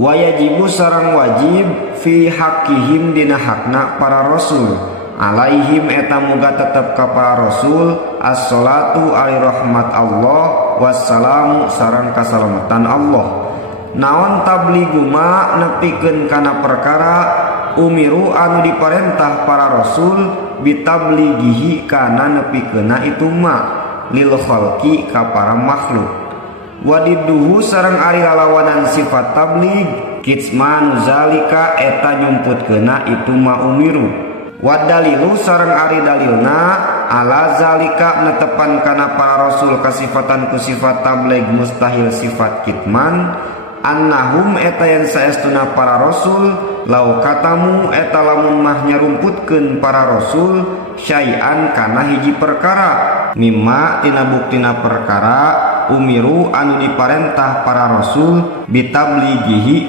Wayajibu sareng wajib fi haqqihim dina hakna para rasul alaihim eta muga tetep ka para rasul as-salatu ali rahmat Allah wassalamu sareng kasalamatan Allah. Naon tabligu ma nepikeun kana perkara umiru anu diparentah para rasul bitablighihi kana nepikeunna itu ma lil khalqi ka para makhluk. Wadiduhu sareng ari lalawanan sifat tablig kitsman zalika eta nyumputkeuna itu ma umiru. Wadalilu sareng ari dalilna ala zalika netepan kana para rasul kasifatan ku sifat tabligh mustahil sifat kitman annahum eta yang saestuna para rasul lau katamu eta lamun mah nyarumputkeun para rasul syai'an kana hiji perkara mimma tina buktina perkara umiru anu diparentah para rasul bitablighihi